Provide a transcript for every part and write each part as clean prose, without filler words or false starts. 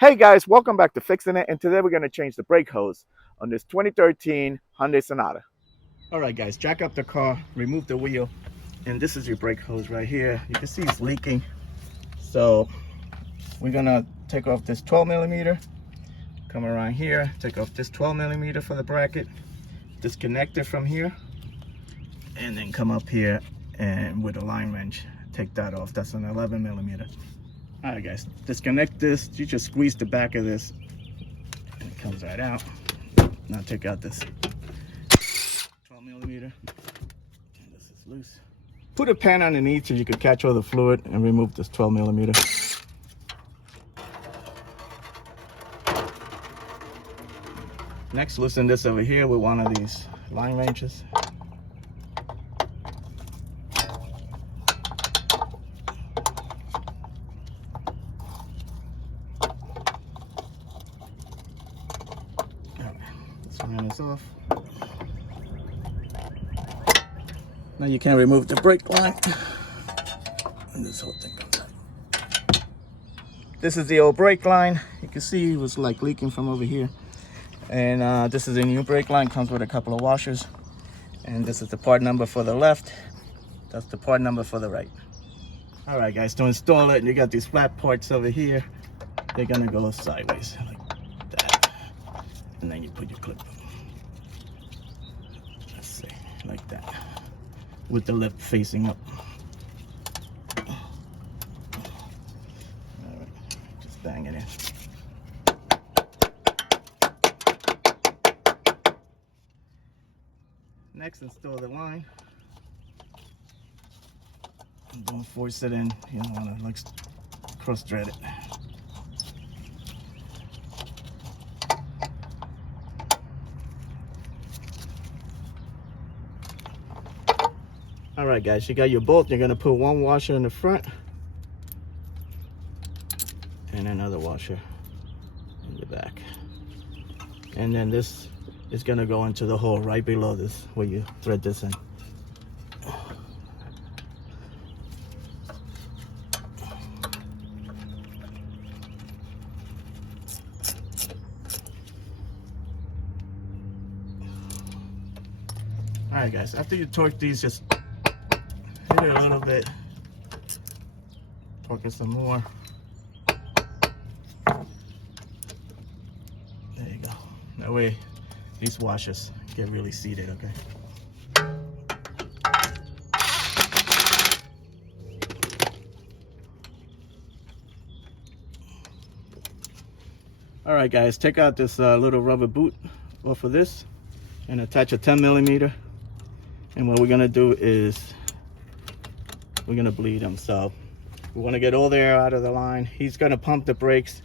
Hey guys, welcome back to Fixin' It, and today we're going to change the brake hose on this 2013 Hyundai Sonata. Alright guys, jack up the car, remove the wheel, and this is your brake hose right here. You can see it's leaking. So we're going to take off this 12 millimeter, come around here, take off this 12 millimeter for the bracket, disconnect it from here, and then come up here and with a line wrench, take that off. That's an 11 millimeter. Alright guys, disconnect this. You just squeeze the back of this and it comes right out. Now take out this 12 millimeter and this is loose. Put a pan underneath so you can catch all the fluid and remove this 12 millimeter. Next, loosen this over here with one of these line wrenches. Turn this off. Now you can remove the brake line, and this whole thing comes out. This is the old brake line. You can see it was like leaking from over here. And this is a new brake line. Comes with a couple of washers. And this is the part number for the left. That's the part number for the right. All right, guys, to install it, you got these flat parts over here. They're gonna go sideways like that, and then you put your clip. Let's see, like that, with the lip facing up. All right, just bang it in. Next, install the line. And don't force it in. You don't want to like cross thread it. All right, guys, you got your bolt. You're gonna put one washer in the front and another washer in the back, and then this is gonna go into the hole right below this where you thread this in. All right, guys, after you torque these, just hit it a little bit, torque it some more. There you go. That way these washers get really seated, okay? All right, guys, take out this little rubber boot off of this and attach a 10 millimeter. And what we're gonna do is we're gonna bleed him. So we want to get all the air out of the line. He's gonna pump the brakes.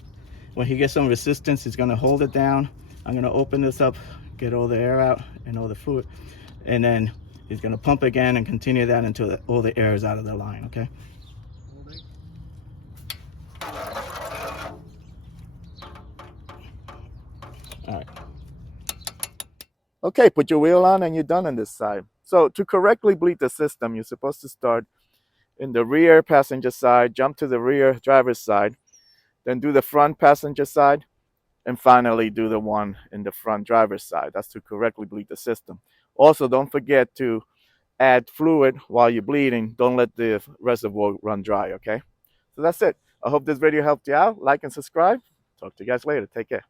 When he gets some resistance, he's gonna hold it down. I'm gonna open this up, get all the air out and all the fluid, and then he's gonna pump again and continue that until all the air is out of the line, okay? All right. Okay, put your wheel on and you're done on this side. So to correctly bleed the system, you're supposed to start in the rear passenger side, jump to the rear driver's side, then do the front passenger side, and finally do the one in the front driver's side. That's to correctly bleed the system. Also, don't forget to add fluid while you're bleeding. Don't let the reservoir run dry, okay? So that's it. I hope this video helped you out. Like and subscribe. Talk to you guys later. Take care.